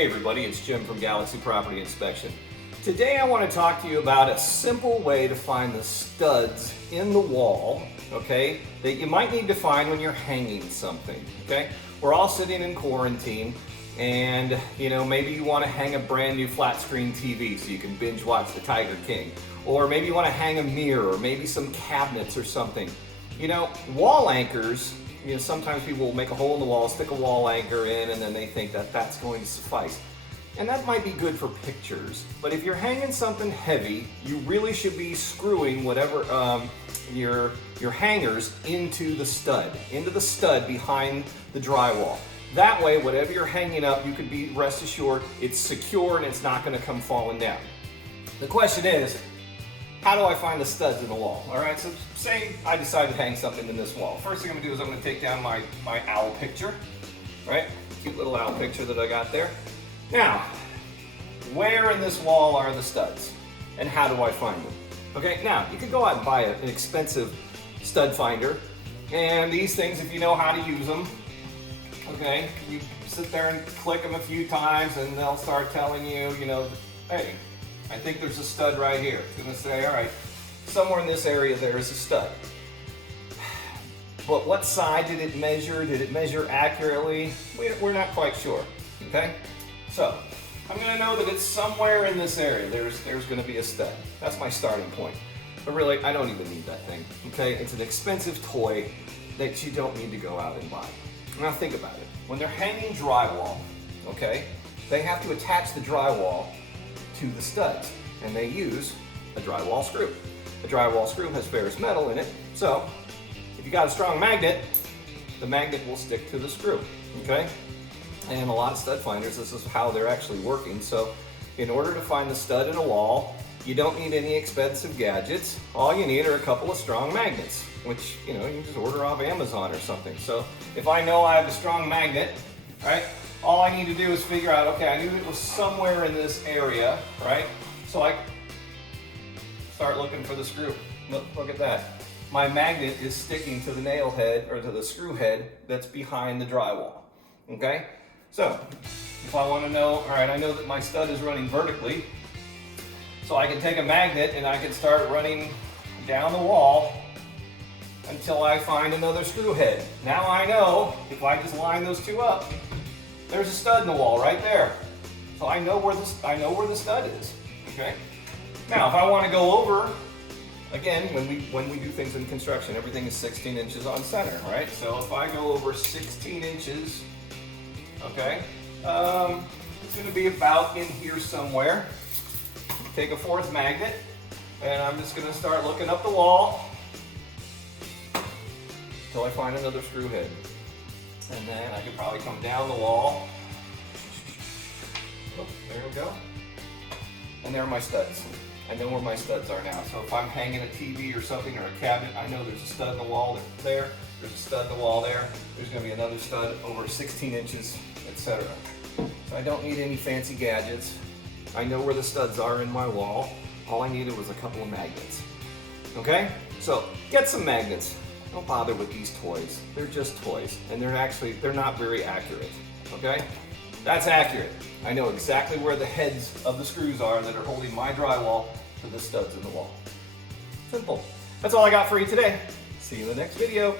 Hey everybody, it's Jim from Galaxy Property Inspection. Today I want to talk to you about a simple way to find the studs in the wall, okay, that you might need to find when you're hanging something, okay? We're all sitting in quarantine and, maybe you want to hang a brand new flat screen TV so you can binge watch The Tiger King. Or maybe you want to hang a mirror or maybe some cabinets or something. Wall anchors, sometimes people will make a hole in the wall, stick a wall anchor in, and then they think that that's going to suffice. And that might be good for pictures, but if you're hanging something heavy, you really should be screwing whatever your hangers into the stud behind the drywall. That way, whatever you're hanging up, you can be rest assured it's secure and it's not going to come falling down. The question is, how do I find the studs in the wall? All right, so say I decide to hang something in this wall. First thing I'm gonna do is I'm gonna take down my owl picture, right? Cute little owl picture that I got there. Now, where in this wall are the studs? And how do I find them? Okay, now, you could go out and buy an expensive stud finder. And these things, if you know how to use them, okay, you sit there and click them a few times and they'll start telling you, hey, I think there's a stud right here. It's gonna say, all right, somewhere in this area there is a stud. But what side did it measure? Did it measure accurately? We're not quite sure, okay? So, I'm gonna know that it's somewhere in this area. There's gonna be a stud. That's my starting point. But really, I don't even need that thing, okay? It's an expensive toy that you don't need to go out and buy. Now think about it. When they're hanging drywall, okay, they have to attach the drywall to the studs, and they use a drywall screw. A drywall screw has ferrous metal in it, so if you got a strong magnet, the magnet will stick to the screw, okay? And a lot of stud finders, this is how they're actually working. So in order to find the stud in a wall, you don't need any expensive gadgets. All you need are a couple of strong magnets, which, you can just order off Amazon or something. So if I know I have a strong magnet, right, all I need to do is figure out, okay, I knew it was somewhere in this area, right? So I start looking for the screw. Look at that. My magnet is sticking to the nail head, or to the screw head that's behind the drywall, okay? So, if I want to know, all right, I know that my stud is running vertically, so I can take a magnet and I can start running down the wall until I find another screw head. Now I know, if I just line those two up, there's a stud in the wall right there. So I know where the stud is. Okay? Now if I want to go over, again, when we do things in construction, everything is 16 inches on center, right? So if I go over 16 inches, okay, it's going to be about in here somewhere. Take a fourth magnet, and I'm just going to start looking up the wall until I find another screw head. And then I could probably come down the wall. Oh, there we go. And there are my studs. I know where my studs are now. So if I'm hanging a TV or something or a cabinet, I know there's a stud in the wall there. There's a stud in the wall there. There's going to be another stud over 16 inches, etc. So I don't need any fancy gadgets. I know where the studs are in my wall. All I needed was a couple of magnets. Okay? So get some magnets. Don't bother with these toys. They're just toys, and they're not very accurate, okay? That's accurate. I know exactly where the heads of the screws are that are holding my drywall to the studs in the wall. Simple. That's all I got for you today. See you in the next video.